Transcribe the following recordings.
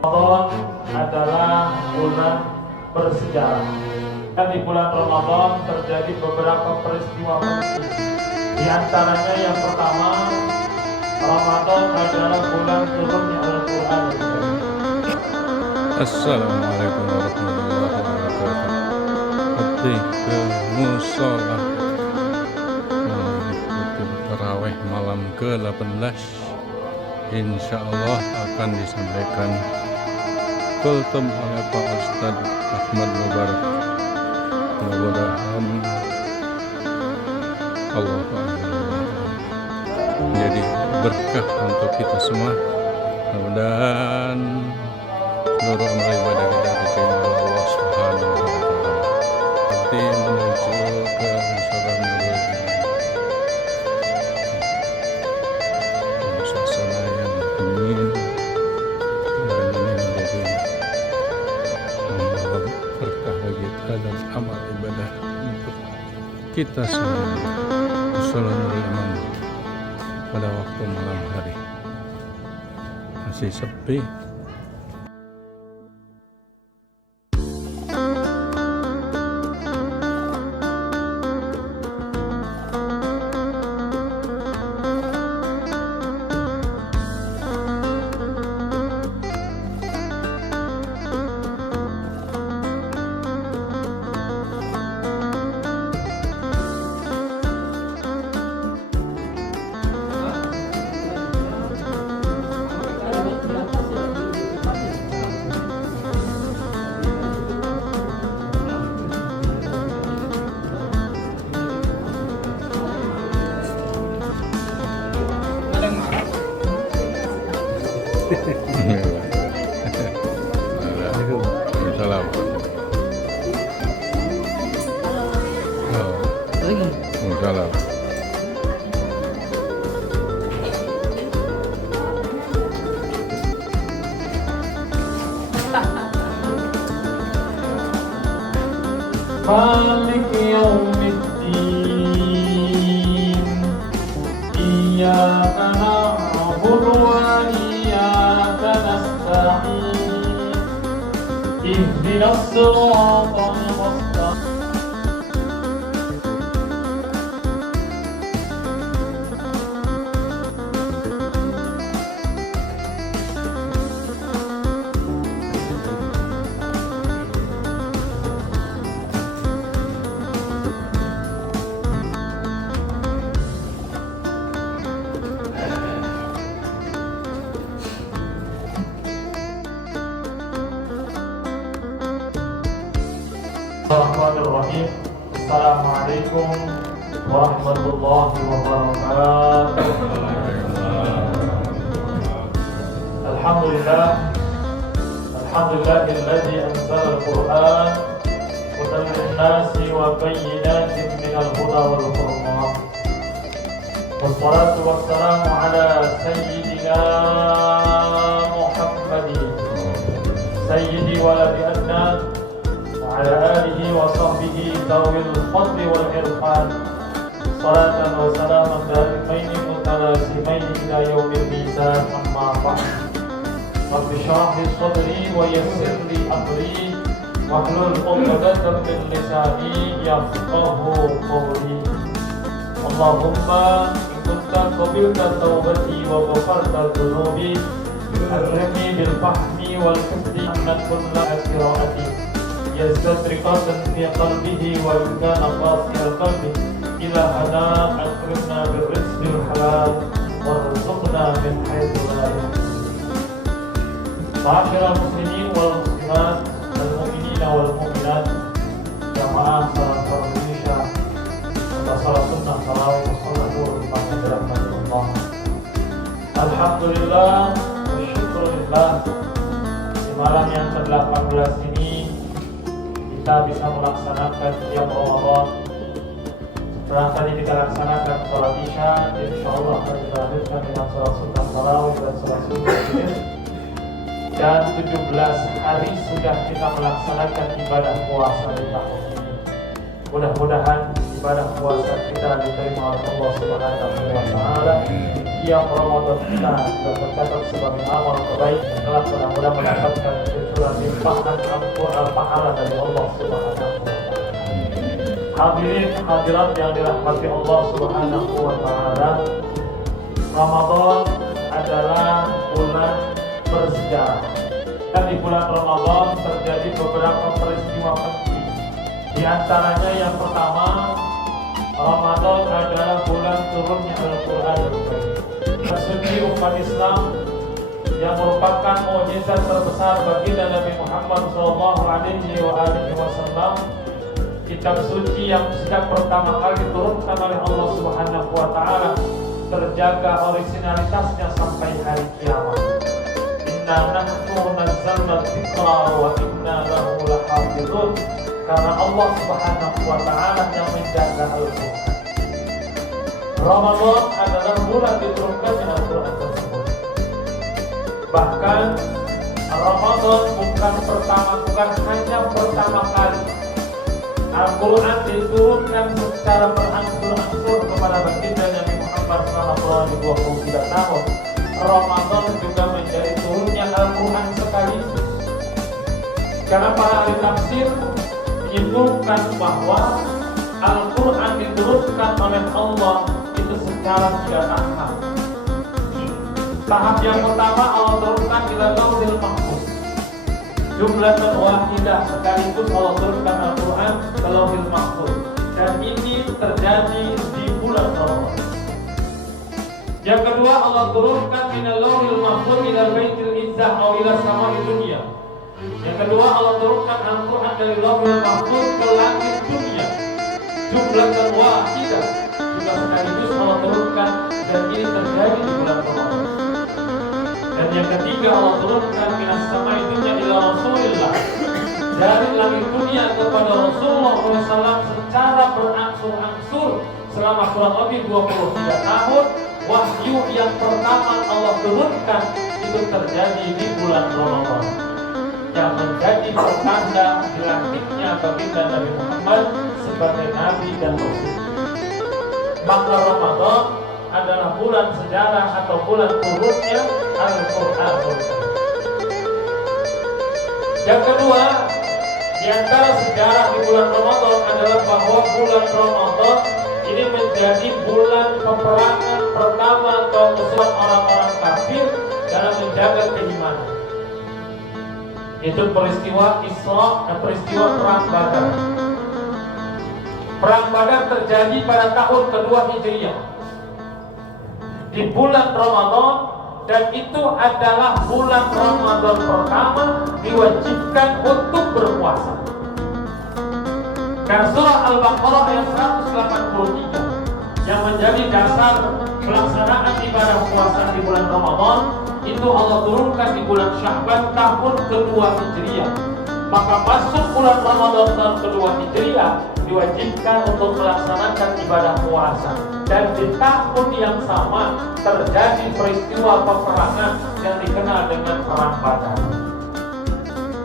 Ramadan adalah bulan bersejarah. Dan di bulan Ramadan terjadi beberapa peristiwa penting. Di antaranya yang pertama, Ramadan adalah bulan turunnya Al-Quran. Assalamualaikum warahmatullahi wabarakatuh. Abdi ke musola mengikuti tarawih malam ke-18. Insyaallah akan disampaikan kultum oleh Pak Ustadz Ahmad Mubarak. Mudah-mudahan Allah menjadi berkah untuk kita semua. Mudah-mudahan seluruh amal ibadah kita diterima oleh Allah Subhanahu wa taala. Seperti menuju ke musola Nurul Iman. Suasana yang dingin dan ini menjadi membawa berkah bagi kita dan amal ibadah untuk kita semua. Musola Nurul Iman pada waktu malam hari masih sepi. Salam. Salam. Malik yaumiddin, iyyaka na'budu wa iyyaka nasta'in, ihdinas siratal mustaqim. Bismillahirrahmanirrahim. Assalamualaikum warahmatullahi wabarakatuh. Alhamdulillah, alhamdulillahilladzi anzala al-Qur'an hudan lin-nasi wa bayyinatin minal huda wal furqan. Wassalatu wassalamu ala sayyidina Muhammadin sayyidi waladi adnan وعلى آله وصحبه ذوي الفضل والعرفان صلاة وسلاما دائمين متلازمين إلى يوم الميزان. أما بعد رب اشرح لي صدري ويسر لي أمري واحلل عقدة من لساني يفقهوا قولي. اللهم إن كنت قبلت توبتي وغفرت ذنوبي أكرمني بالفهم والحفظ أن كل قراءتي يستدركات في قلبه وإن كان قاسي القلب إلى هنا أكرمنا بالرزق الحلال وارزقنا من حيث لا يحتسب. معاشر المسلمين والمسلمات المؤمنين والمؤمنات جماعة صلاة Indonesia salat sunnah tarawih salat zuhur rahmatullah Allah. Alhamdulillah wa syukurillah, di malam yang ke-18 ini kita bisa melaksanakan qiyam Ramadan. Setelah tadi kita laksanakan sholat Isya, insyaallah akan kita lanjutkan dengan sholat sunnah tarawih dan sholat sunnah witir. Dan 17 hari sudah kita melaksanakan ibadah puasa di tahun ini. Mudah-mudahan ibadah puasa kita diterima oleh Allah Subhanahu wa taala qiyam Ramadan kita juga tercatat sebagai amal terbaik kelak mudah-mudahan mendapatkan kecuali limpahan pahala dari Allah Subhanahu wa taala. Hadirin hadirat yang dirahmati Allah Subhanahu wa taala, Ramadan adalah bulan bersejarah. Dan di bulan Ramadan terjadi beberapa peristiwa penting. Di antaranya yang pertama, Ramadan adalah bulan turunnya Al-Quran. Suci umat Islam yang merupakan mukjizat terbesar baginda Nabi Muhammad SAW. Kitab suci yang sejak pertama kali diturunkan oleh Allah Subhanahu wa taala terjaga originalitasnya sampai hari kiamat. Inna nahnu nazzalna dzikra wa inna lahu lahafizun. Karena Allah Subhanahu wa taala yang menjaga Al-Qur'an. Ramadan adalah bulan diturunkannya Al-Qur'an tersebut. Bahkan Ramadan bukan hanya pertama kali Al-Quran diturunkan secara berangsur-angsur kepada baginda Nabi Muhammad selama 23 tahun. Ramadan juga menjadi turunnya Al-Quran sekaligus. Karena para ahli tafsir menyimpulkan bahwa Al-Quran diturunkan oleh Allah itu secara 3 tahap. Tahap yang pertama Allah turunkan ila Lauhil Mahfuz. Jumlatan wahidah, sekaligus Allah turunkan Al-Quran ke Lauhil Mahfuz. Dan ini terjadi di bulan Ramadan. Yang kedua Allah turunkan minal Lauhil Mahfuz ila Baitul Izzah atau ila Sama'id Dunia. Yang kedua Allah turunkan Al-Quran dari Lauhil Mahfuz ke langit dunia. Jumlatan wahidah, juga sekaligus Allah turunkan, dan ini terjadi di bulan Ramadan. Dan yang ketiga Allah turunkan minas samai dunia ila Rasulillah, dari langit dunia kepada Rasulullah SAW secara berangsur-angsur selama kurang lebih 23 tahun. Wahyu yang pertama Allah turunkan itu terjadi di bulan Ramadan, yang menjadi pertanda dilantiknya baginda Nabi Muhammad sebagai Nabi dan Rasul. Maka Ramadan adalah bulan sejarah atau bulan turunnya Al-Quran. Yang kedua, di antara sejarah di bulan Ramadan adalah bahwa bulan Ramadan ini menjadi bulan peperangan pertama kaum muslim orang-orang kafir dalam menjaga keimanan. Itu peristiwa Isra dan peristiwa Perang Badar. Perang Badar terjadi pada tahun kedua Hijriah di bulan Ramadan, dan itu adalah bulan Ramadan pertama diwajibkan untuk berpuasa. Karena surah Al-Baqarah ayat 183 yang menjadi dasar pelaksanaan ibadah puasa di bulan Ramadan itu Allah turunkan di bulan Sya'ban tahun kedua Hijriah. Maka masuk bulan Ramadan tahun kedua Hijriah diwajibkan untuk melaksanakan ibadah puasa. Dan di tahun yang sama terjadi peristiwa peperangan yang dikenal dengan Perang Badar.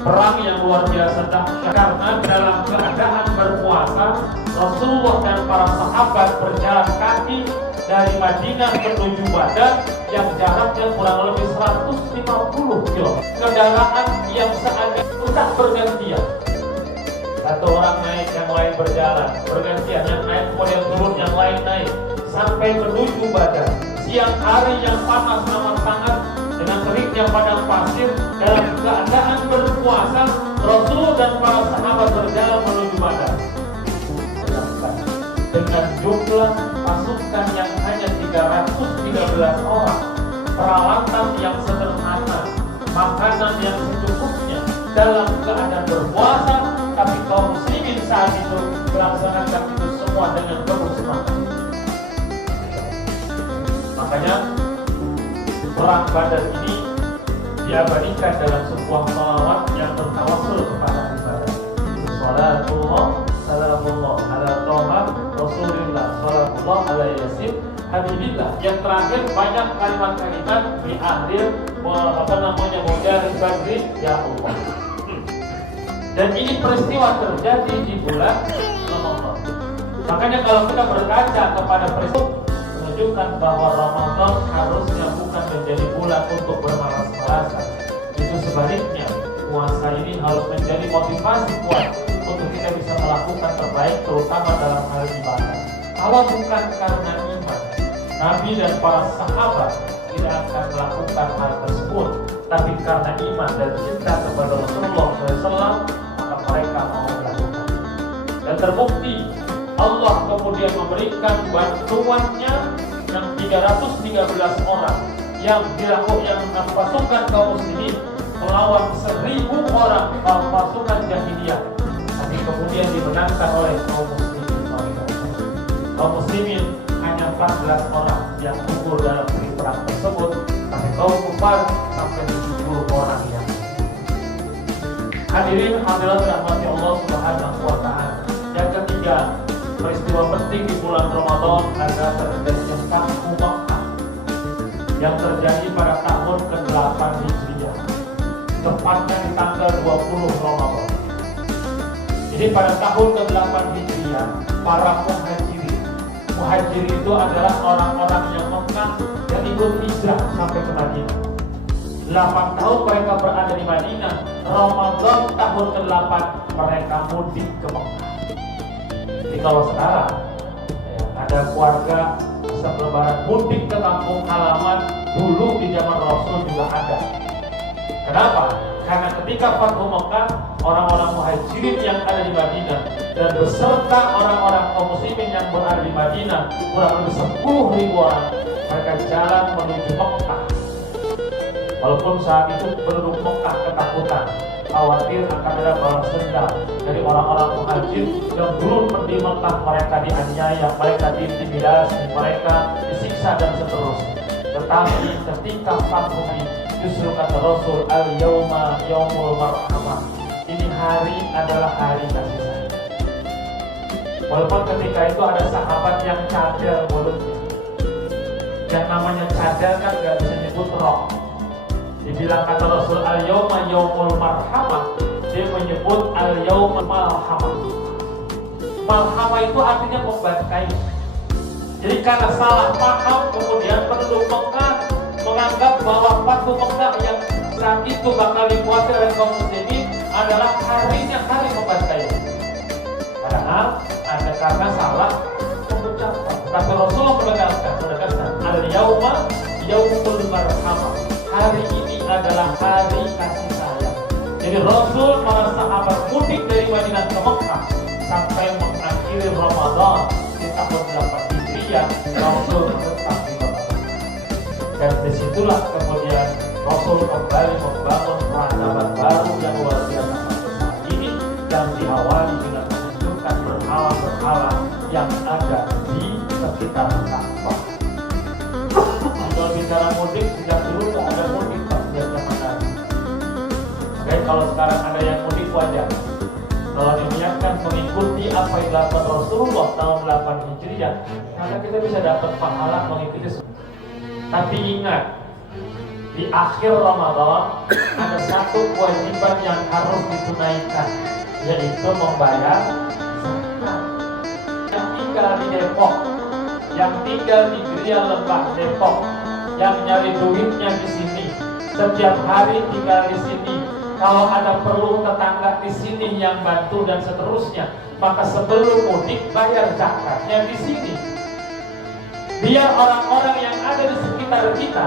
Perang yang luar biasa dahsyat, karena dalam keadaan berpuasa Rasulullah dan para sahabat berjalan kaki dari Madinah menuju Badar yang jaraknya kurang lebih 150 km. Kendaraan yang seakan tak bergantian. Satu orang naik, yang lain berjalan, bergantian, yang naik kemudian turun, yang lain naik, sampai menuju Badar. Siang hari yang panas amat sangat dengan teriknya padang pasir, dalam keadaan berpuasa Rasul dan para sahabat berjalan menuju Badar. Dengan jumlah pasukan yang hanya 313 orang, peralatan yang sederhana, makanan yang secukupnya, dalam keadaan berpuasa, tapi kaum muslimin saat itu melaksanakan itu semua dengan penuh semangat. Makanya Perang Badar ini diabadikan dalam sebuah shalawat yang bertawassul kepada ibadah. Salatullah, salamullah ala Toha Rasulillah, salatullah ala Yasin Habibillah. Yang terakhir banyak kalimat-kalimat di akhir Mujahid Badri ya Allah. Dan ini peristiwa terjadi di bulan Ramadan. Makanya kalau kita berkaca kepada peristiwa menunjukkan bahwa Ramadan harusnya bukan menjadi bulan untuk bermalas-malasan. Itu sebaliknya, puasa ini harus menjadi motivasi kuat untuk kita bisa melakukan terbaik, terutama dalam hal ibadah. Kalau bukan karena iman, Nabi dan para sahabat tidak akan melakukan hal tersebut. Tapi karena iman dan cinta kepada Rasulullah SAW, maka mereka mau melakukan. Dan terbukti Allah kemudian memberikan bantuannya yang 313 orang yang dilakukan pasukan kaum muslimin melawan 1000 orang pasukan jahiliyah. Tapi kemudian dimenangkan oleh kaum muslimin. Kaum muslimin hanya 14 orang yang gugur dalam perang tersebut, tapi kaum kufar sampai 70 orang yang. Hadirin hadirat rahmati Allah Subhanahu wa taala. Yang ketiga, peristiwa penting di bulan Ramadan adalah terjadinya Fathu Makkah yang terjadi pada tahun ke-8 Hijriah, tepatnya di tanggal 20 Ramadan. Jadi pada tahun ke-8 Hijriah, para muhajir itu adalah orang-orang yang Mekah yang ikut hijrah sampai ke Madinah. 8 tahun mereka berada di Madinah. Ramadan tahun ke-8 mereka mudik ke Mekah. Jadi kalau sekarang ada keluarga saat lebaran mudik ke kampung halaman, dulu di zaman Rasul juga ada. Kenapa? Karena ketika Fathu Mekah, orang-orang muhajirin yang ada di Madinah dan beserta orang-orang kaum muslimin yang berada di Madinah kurang lebih 10.000 orang, mereka jalan menuju Mekah. Walaupun saat itu penduduk Mekah ketakutan, khawatir akan ada balas dendam dari orang-orang muhajir yang dulu di Mekah. Mereka dianiaya, mereka diintimidasi, mereka disiksa dan seterusnya. Tetapi ketika Fathu ini, justru kata Rasul, al-yawma yaumul marhamah, ini hari adalah hari kasih sayang. Walaupun ketika itu ada sahabat yang cadel mulutnya. Yang namanya cadel kan gak bisa nyebut roh. Dibilang kata Rasul al-yawma yaumul marhamah, dia menyebut al-yawma malhamah. Malhamah itu artinya membantai. Jadi karena salah paham, kemudian penduduk Mekah menganggap bahwa Fathu Mekah yang saat itu bakal dikuasai oleh kaum muslimin adalah harinya hari membantai. Padahal ada karena salah pengucapan. Tapi Rasulullah menegaskan al-yawma yaumul marhamah. Hari ini adalah hari kasih sayang. Jadi Rasul para sahabat mudik dari Madinah ke Mekah sampai mengakhiri Ramadan di tahun 8 Hijriah, Rasul tetap di Mekah. Dan disitulah kemudian Rasul kembali membangun peradaban baru yang luar biasa sampai saat ini, yang diawali dengan menunjukkan berhala-berhala yang ada di sekitar Ka'bah. Kalau bicara mudik, sejak dulu nggak ada mudik Pak, sejak zaman Nabi. Oke, kalau sekarang ada yang mudik wajar. Kalau diniatkan mengikuti apa yang dilakukan Rasulullah tahun 8 Hijriah, maka kita bisa dapat pahala mengikuti. Tapi ingat, di akhir Ramadan ada satu kewajiban yang harus ditunaikan, yaitu membayar zakat. Yang tinggal di Depok, yang tinggal di Gria Lembah Depok, yang nyari duitnya di sini, setiap hari tinggal di sini. Kalau ada perlu tetangga di sini yang bantu dan seterusnya, maka sebelum mudik bayar zakatnya di sini. Biar orang-orang yang ada di sekitar kita,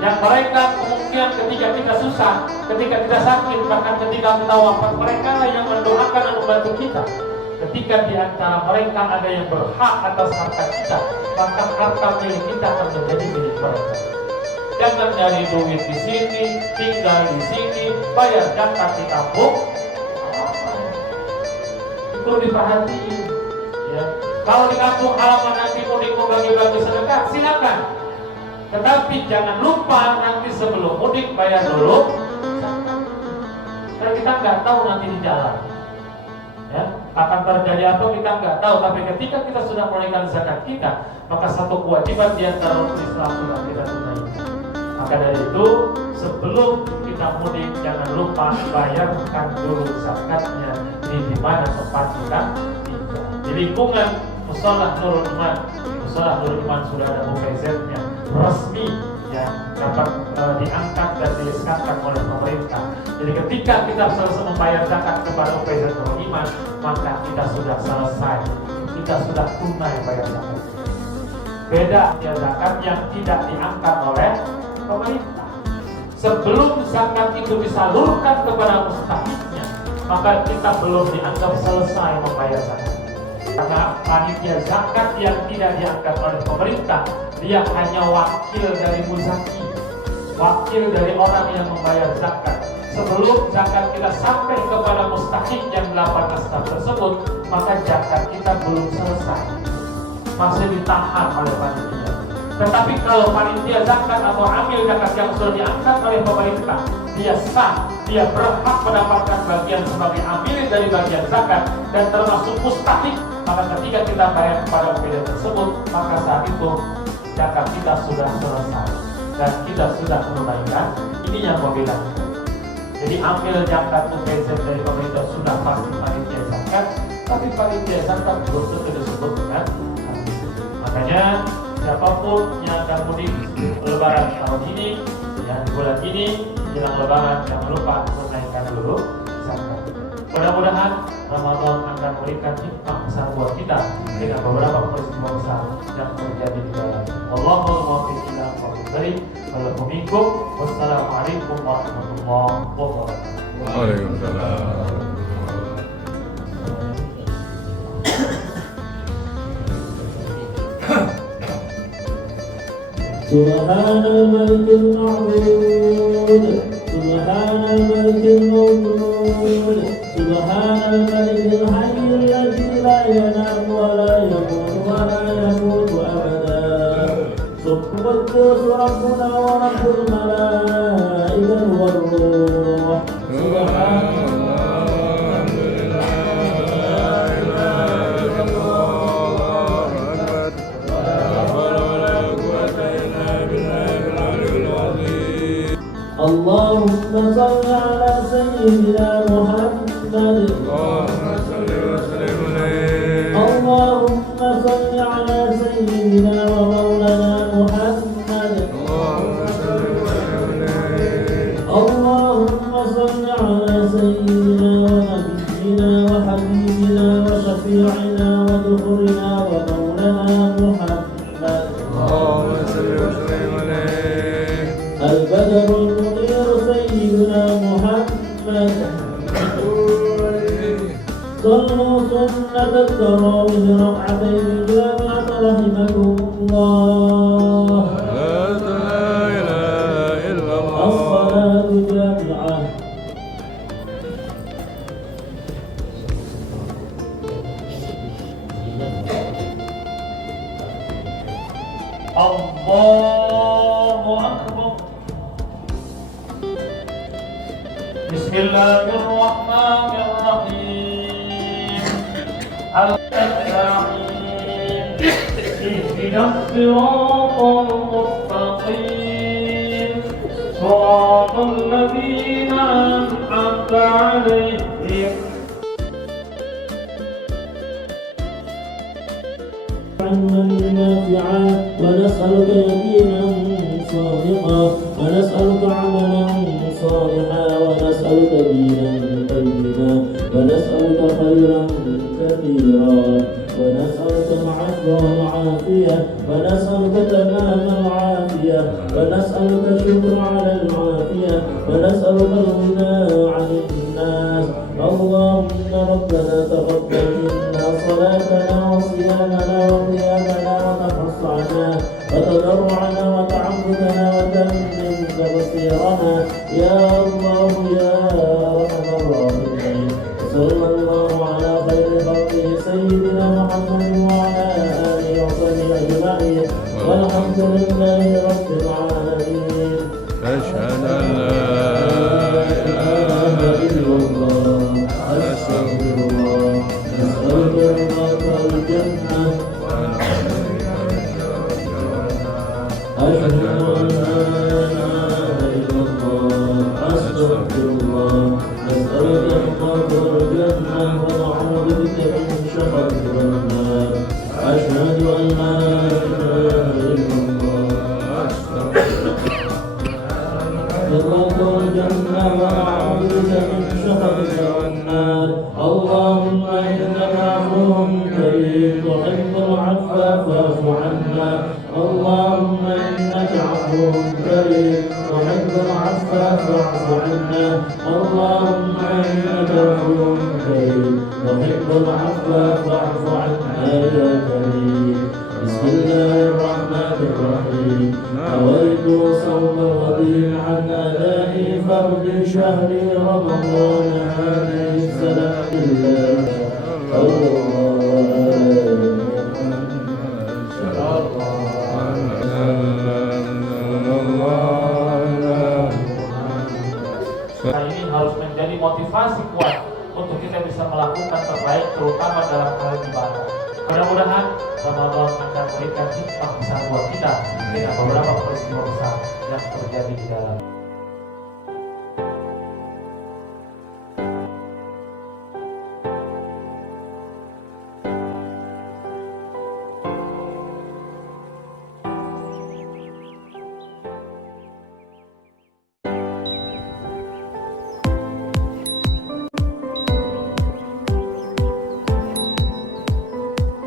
yang mereka kemungkinan ketika kita susah, ketika kita sakit, bahkan ketika kita wafat, mereka lah yang mendoakan dan membantu kita. Ketika di antara mereka ada yang berhak atas harta kita, maka harta milik kita akan menjadi milik mereka. Jangan nyari duit di sini, tinggal di sini, bayar zakat ditabung. Itu diperhatiin. Ya. Kalau di kampung halaman nanti mudik mau bagi-bagi sedekah, silakan. Tetapi jangan lupa nanti sebelum mudik bayar dulu. Karena kita nggak tahu nanti di jalan. Ya, akan terjadi apa kita nggak tahu. Tapi ketika kita sudah menunaikan zakat kita, maka satu kewajiban di antara umat Islam sudah kita tunaikan. Maka dari itu, sebelum kita mudik jangan lupa bayarkan dulu zakatnya di mana tempat kita tinggal. Di lingkungan Mushola Nurul Iman, Musyawarah Nurul Iman sudah ada MUPZ-nya resmi yang dapat diangkat dan disahkan oleh pemerintah. Jadi ketika kita selesai membayar zakat kepada MUPZ Nurul Iman, maka kita sudah selesai, kita sudah tunai bayar zakat. Beda ya zakat yang tidak diangkat oleh pemerintah. Sebelum zakat itu disalurkan kepada mustahiknya, maka kita belum dianggap selesai membayar zakat. Karena panitia zakat yang tidak diangkat oleh pemerintah, dia hanya wakil dari muzaki, wakil dari orang yang membayar zakat. Sebelum zakat kita sampai kepada mustahik yang 8 asnaf tersebut, maka zakat kita belum selesai, masih ditahan oleh panitia. Tetapi kalau panitia zakat atau amil zakat yang sudah diangkat oleh pemerintah, dia sah, dia berhak mendapatkan bagian sebagai amil dari bagian zakat dan termasuk mustahik. Maka ketika kita bayar kepada MUPZ tersebut, maka saat itu zakat kita sudah selesai dan kita sudah menunaikan. Ini yang membedakan. Jadi ambil zakat MUPZ dari pemerintah sudah pasti panitia zakat, tapi panitia zakat belum tentu disebut dengan amil. Makanya siapapun yang akan mudik Lebaran tahun ini, yang bulan ini jelang Lebaran, jangan lupa menunaikan dulu zakat. Mudah-mudahan Ramadan akan memberikan hikmah besar buat kita dengan beberapa peristiwa besar yang terjadi di dalam. Allahumma muwaffiq ila aqwamit thoriq. Wassalamualaikum warahmatullahi wabarakatuh. Waalaikumsalam. Subhanal malikil ma'bud, Subhanal malikil mawjud, Subhanal malikil hayyil ladzi la yanam wa la yamut wa la yamutu abada. Subhanallah rabbuna wa rabbul malaikati war ruh. Allahumma salli ala sayyidina Muhammad. Allahumma salli wa sallim alayhi. Allahumma salli ala sayyidina wa maulana Muhammad. Allahumma salli wa sallim alayhi. Allahumma salli ala sayyidina wa nabiyyina wa habibina wa syafi'ina wa dhukrina wa maulana Muhammad. Allahumma salli wa sallim alayhi. Al-Badr سيدنا محمد. صلوا سنة التراويح ركعتين جامعة رحمكم الله. لا إله إلا الله. الصلاة جامعة. الله أكبر. بسم الله الرحمن الرحيم. المستقيم اهدنا الصراط المستقيم صراط الذين أنعمت عليهم. نافعا ونسألك يقينا صادقا ونسألك عملا صالحا ونسألك دينا قيما ونسألك خيرا كثيرا ونسألك العفو والعافية ونسألك تمام العافية ونسألك الشكر على العافية ونسألك الغنى عن الناس. اللهم ربنا تقبل منا صلاتنا وصيامنا وقيامنا وتقصعنا وتضرعنا وتعبدنا وتمم تبصيرنا يا الله يا أرحم الراحمين. صلى الله على خير خلقه سيدنا محمد وعلى آله وصحبه أجمعين والحمد لله رب العالمين. أشهد أن لا إله إلا الله أستغفر الله. نسألك رضاك والجنة. أشهد أن لا إله إلا الله. أستغفر الله. نسألك رضاك والجنة ونعوذ بك من شر النار. أشهد أن لا ونعوذ بك من سخطك والنار اللهم إنك عفو كريم تحب العفو فاعف عنا اللهم إنك عفو كريم تحب العفو فاعف عنا اللهم إنك عفو كريم تحب العفو فاعف عنا يا كريم بسم الله الرحمن الرحيم نويت صوم غد عن أداء فرض شهر رمضان هذه السنة لله Nah, ini harus menjadi motivasi kuat untuk kita bisa melakukan terbaik terutama dalam hal ibadah. Mudah-mudahan Ramadan akan memberikan hikmah besar buat kita dengan beberapa peristiwa besar yang terjadi di dalam.